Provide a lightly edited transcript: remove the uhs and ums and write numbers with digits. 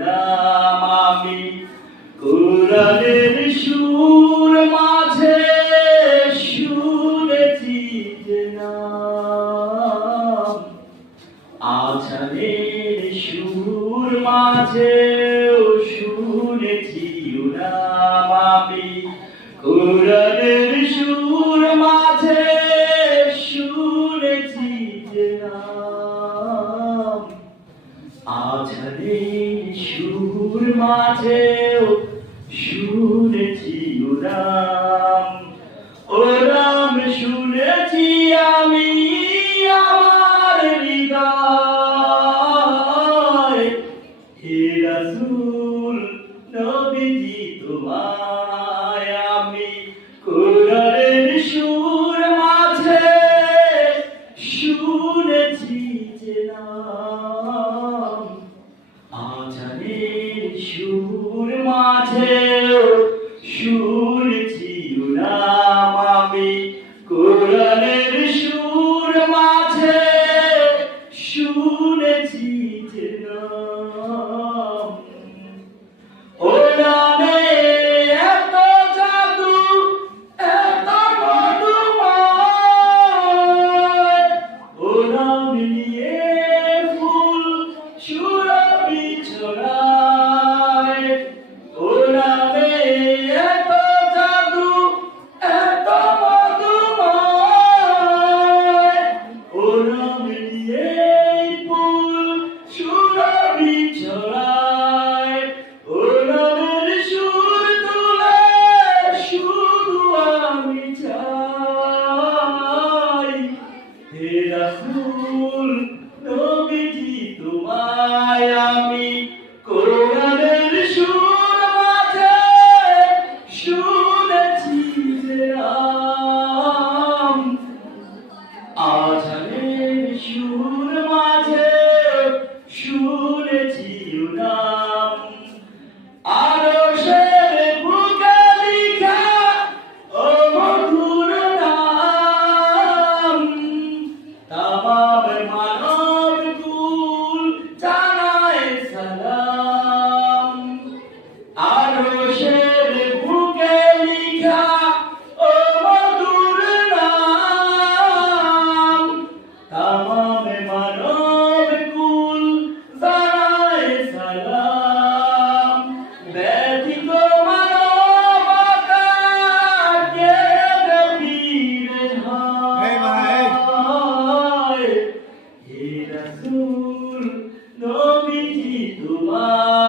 নাম আমি কোরআনের সুর মাঝে শুনেছি যে নাম, আজানের সুর মাঝে শুনেছি নাম আমি কোরআনের সুর মাঝে শুনেছি যে নাম, আজানের সুর মাঝেও শুনেছি নাম। ও নাম শুনেছি আমি আমার হৃদয়, হে রাসূল নবীজি তোমায় আমি কোরআনের সুর মাঝে শুনেছি যে নাম, আজানের সুর মাঝেও শুনেছি নাম আমি কোরআনের সুর মাঝে শুনেছি যে নাম। ও নামে এত জাদু এত মধুময়, ও নাম নিয়ে ফুল সুরভি ছড়ায়, ও নামে এত জাদু এত মধুময়, ও নাম নিয়ে ফুল সুরভি ছড়ায়, ও নামের সুর তুলে শুধু আমি চাই, হে রাসূল নবীজি তোমায় আমি কোরআনের সুর